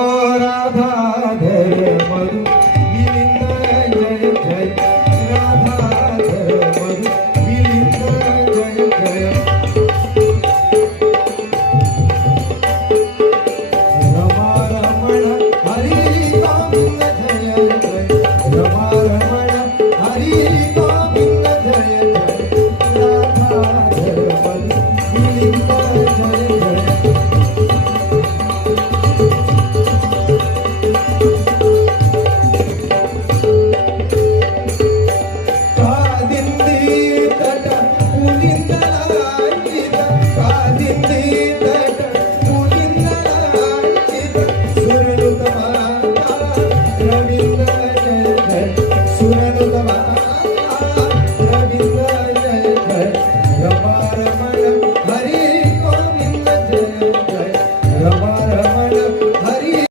राधा धर मधु Thank you.